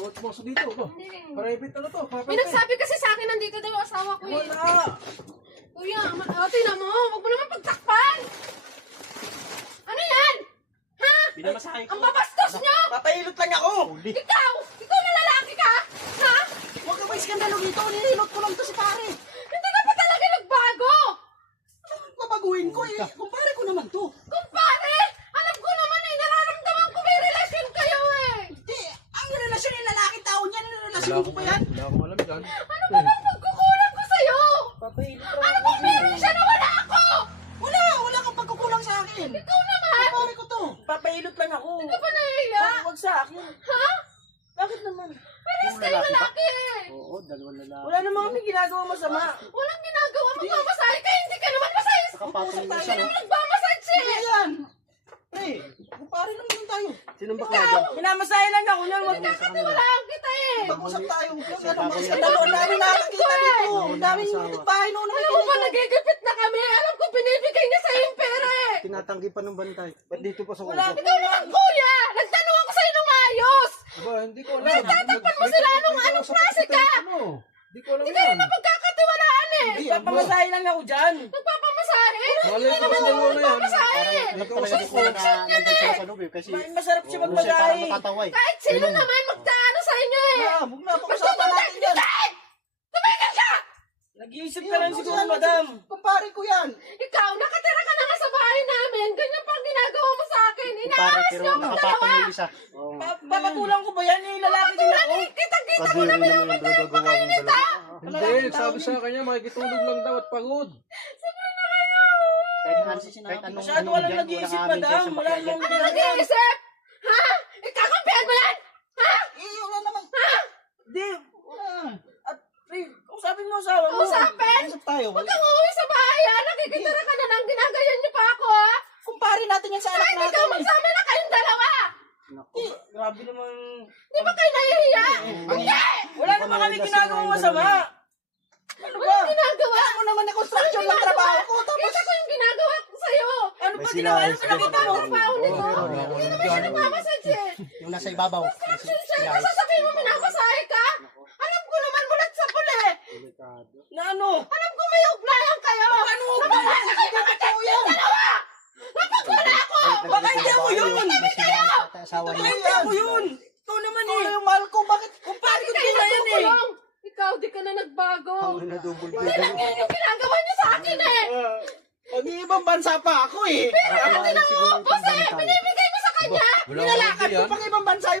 Bawat pumasok dito ko. Private ano to? May nagsabi kasi sa akin nandito daw yung asawa ko eh. Wala! Kuya, tingnan mo. Huwag mo naman pagtakpan. Ano yan? Ha? Binamasahe ko. Ang babastos nyo! Papahilot lang ako! Ikaw! Ikaw na lalaki ka? Ha? Huwag ka ba iskandalo dito? Nililot ko lang to si pare! Hindi ka pa talaga nagbago! Babaguhin ko eh! Kumpare ko naman to! Kumpare! Alam ko naman eh, nararamdaman ko may relasyon kayo eh! Di, ang relasyon ng lalaki tao niyan, relasyon ko pa yan? Wala akong alam yan. Ano ba bang pagkukulang ko sa'yo? Papahilot lang Ano bang meron siya na wala ako? Wala kang pagkukulang sa akin! Ikaw naman! Kumpare ko to! Papahilot lang ako! Hindi ka pa nahiya? Huwag sa akin! Ha? Bakit naman? Pares kayo lalaki eh! Oo, dalawang lalaki. Wala namang kami ginagawa masama! Walang ginagawa, magmamasahe ka, hindi ka naman masaya. Nakapatong yung Hindi isa. naman nagmamassage Hindi eh! yan! Pre, kumpare lang din tayo! Sinong bakla dyan? Minamasahe lang ako niyan! Wag Nagkakatiwalaan kita eh! Mag-usap tayo! Ang bago yan. dami nakakita dito! Ang daming bahay noon na Alam mo ba, nagigipit na kami. Alam ko, binibigay niya sa'yo yung pera eh. Tinatanggi pa ng bantay. Ba't dito pa sa Wala kubo? Ikaw naman, kuya! Nagtanong ako sa'yo ng maayos! Aba, hindi ko alam. Nagtatakpan mo sila anong klase ka? Hindi ko alam Hindi ka yan. naman magkakatiwalaan eh. Papamasahe lang ako dyan! Nagpapamasahe? Malay ko sa dalawa na yan. Nagpapamasahe! Alam talaga di ko na nandun sila sa loob eh. Kasi Masarap siya puro siya parang magmagahe! natataway. Kahit sino naman magtaano sa inyo eh. Huwag na, pag-usapan natin yan! Tumigil ka! Nag-iisip ka lang siguro, madam! Kumpare ko yan! Ikaw, nakatira ka na nga sa bahay namin. Ganyan pang ginagawa mo sa akin. Pare, Inaayos pero niyo akong nakapatong dalawa. yung isa. Oo. Papatulang ko ba yan? Eh, lalaki din ako! Kita-kita mo Kadiri na naman yung pinagagawa ng dalawa. Hindi, sabi sa kanya, makikitulog lang daw at pagod. Kahit anong Masyado ka lang nag-iisip, madam! Wala namang Ano nag-iisip? Ha? Ikakampihan mo yan? Ha? wala naman! Di! Wala! At, pre, kausapin mo asawa mo! Usapin? Usap tayo! Huwag kang uuwi sa bahay ha? Nakikitira ka na nang ginagayan niyo pa ako ha? Kumpare natin yan sa anak Kahit ikaw natin! magsama na kayong dalawa. Di! Grabe naman! Di ba kayo nahihiya? Hindi! Wala naman kami ginagawang masama! Ano ba? Walang ginagawa. Alam mo naman na construction lang trabaho ko! Tapos, Kita ko yung ginagawa ko sa'yo. ano May ba sila, ginawa? Ano ayos ba ka nakita ba? mo? Trabaho nito. Oo, Hindi naman siya nagmamassage eh. Yung nasa ibabaw. Siya, sasabihin mo minamasahe ka? Alam ko naman mulat sa puli. Na ano? Alam ko may ugnayan kayo. Ano? Napapasa kayo magkakasal yung dalawa. Napagwala ako. Baka hindi ako yun! Asawa Baka niya. hindi ako yun! Ikaw naman eh! Ikaw yung mahal ko! Bakit? Kumpare ko Kayo din na yan eh! nagkukulong. Ikaw, di ka na nagbago. Double Hindi lang yun yung ginagawa niyo sa akin eh. Pag-iibang bansa pa ako eh! Pero ano din ang uupos eh. Binibigay ko sa kanya. Wala Nilalakad akong ko pang ibang bansa